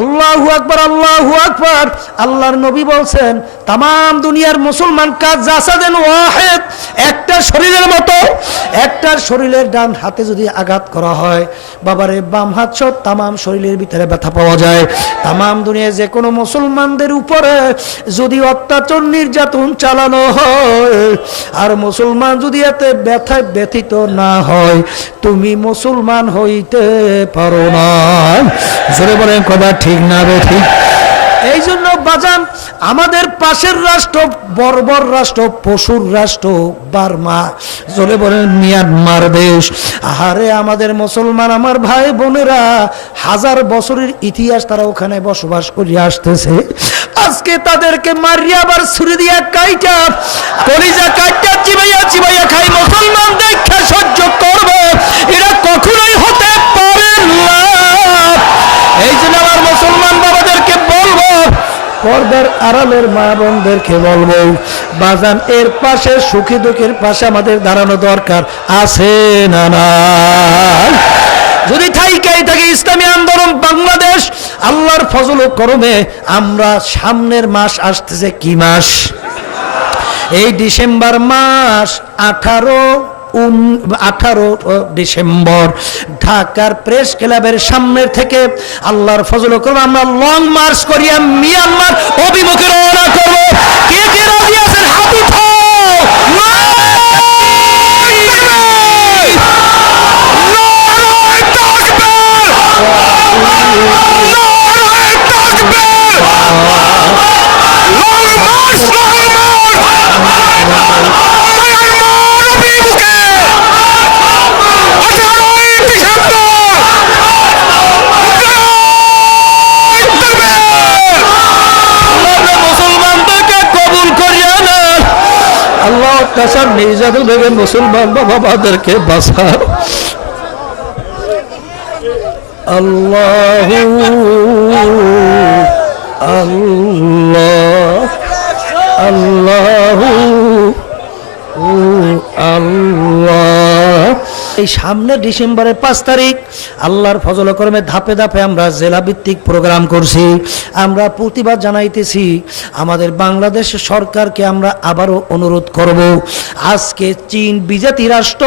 আল্লাহু আকবার, আল্লাহু আকবার। আল্লাহর নবী বলছেন তাম দুনিয়ার মুসলমান কাজ জাসাদেন ওয়াহিদ, একটা শরীরের মতো। একটা শরীরের ডান হাতে যদি আঘাত করা হয়, বাবারে বাম হাত সহ তাম শরীরের ভিতরে ব্যথা পাওয়া যায়। তাম দুনিয়ায় যে কোনো মুসলমানদের উপরে যদি অত্যাচার নির্যাতন চালানো হয়, আর মুসলমান যদি এতে ব্যথায় ব্যথিত না হয়, তুমি মুসলমান হইতে পারো না। জোরে বলেন কথা ঠিক না রে ঠিক? এই জন্য বাজান, আমাদের পাশের রাষ্ট্র বর্বর রাষ্ট্র, পশুর রাষ্ট্র বার্মা, জোরে বলেন মিয়ানমার দেশ। আহারে আমাদের মুসলমান আমার ভাই বোনেরা, হাজার বছরের ইতিহাস তারা ওখানে বসবাস করে আসতেছে। আজকে তাদেরকে মারিয়া আবার ছুরি দিয়া কাইটা, কলিজা কাইটা চিবাইয়া চিবাইয়া খাই মুসলমান দেখে সহ্য করবে, এরা কখনোই হতে পারে না। এই জন্য আমার মুসলমান বাবাদেরকে বলবো, পর্দার আড়ালের মা বোনদেরকে বলবো, বাজান এর পাশে সুখী দুঃখের পাশে আমাদের দাঁড়ানো দরকার আছে না না? যদি থাকে ইসলামী আন্দোলন বাংলাদেশ, আল্লাহর ফজল ও করমে আমরা সামনের মাস আসতেছে, কি মাস? এই ডিসেম্বর মাস 18 ডিসেম্বর ঢাকার প্রেস ক্লাবের সামনের থেকে আল্লাহর ফজল করব আমরা লং মার্চ করিয়া মিয়ানমার অভিমুখে রওনা করব। কে কে রাজি আছেন হাত উঠাও। নির্যাতন থেকে মুসলমান বাবাদেরকে বাঁচাও। আল্লাহু আল্লাহ আল্লাহু আল্লাহ। এই সামনে ডিসেম্বরের 5 তারিখ আল্লাহর ফজল করমে ধাপে ধাপে আমরা জেলা ভিত্তিক প্রোগ্রাম করছি। আমরা প্রতিবাদ জানাইতেছি, আমাদের বাংলাদেশ সরকারকে আমরা আবারও অনুরোধ করব, আজকে চীন বিজাতি রাষ্ট্র,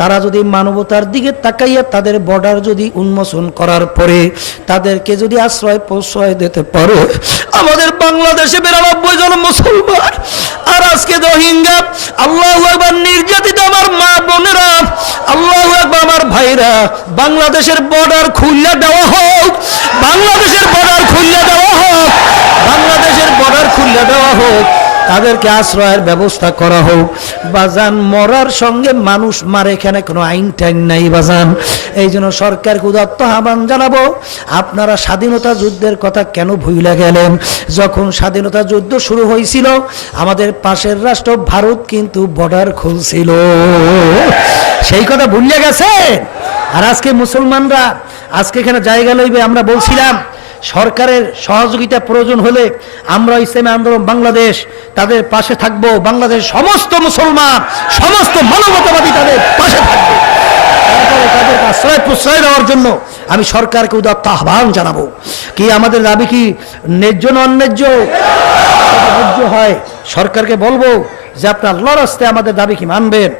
তারা যদি মানবতার দিকে তাকাইয়া তাদের বর্ডার যদি উন্মোচন করার পরে তাদেরকে যদি আশ্রয় প্রশ্রয় দিতে পারে, আমাদের বাংলাদেশে 92 জন মুসলমান আর আজকে রোহিঙ্গা, আল্লাহু আকবার, নির্যাতিত আমার মা বোনেরা, আল্লাহু আকবার আমার ভাইরা, বাংলাদেশের বর্ডার খুলে দেওয়া হোক, বাংলাদেশের বর্ডার খুলে দেওয়া হোক, বাংলাদেশের বর্ডার খুলে দেওয়া হোক, তাদেরকে আশ্রয়ের ব্যবস্থা করা হোক। বাজান মরার সঙ্গে মানুষ মারে, এখানে কোনো আইন টাইন নাই বাজান। এই জন্য সরকারকে উদাত্ত আহ্বান জানাবো, আপনারা স্বাধীনতা যুদ্ধের কথা কেন ভুলে গেলেন? যখন স্বাধীনতা যুদ্ধ শুরু হয়েছিল আমাদের পাশের রাষ্ট্র ভারত কিন্তু বর্ডার খুলছিল, সেই কথা ভুলে গেছে। আর আজকে মুসলমানরা আজকে এখানে জায়গা লইবে, আমরা বলছিলাম সরকারের সহযোগিতা প্রয়োজন হলে আমরা ইসলামী আন্দোলন বাংলাদেশ তাদের পাশে থাকব। বাংলাদেশ সমস্ত মুসলমান, সমস্ত মানবতাবাদী তাদের পাশে থাকবে। তারপরে তাদেরকে আশ্রয় প্রশ্রয় দেওয়ার জন্য আমি সরকারকে উদাত্ত আহ্বান জানাবো। কি আমাদের দাবি কি ন্যায্য না অন্যায্য? ন্যায্য হয় সরকারকে বলবো যে আপনার আল্লাহর রাস্তায় আমাদের দাবি কি মানবেন।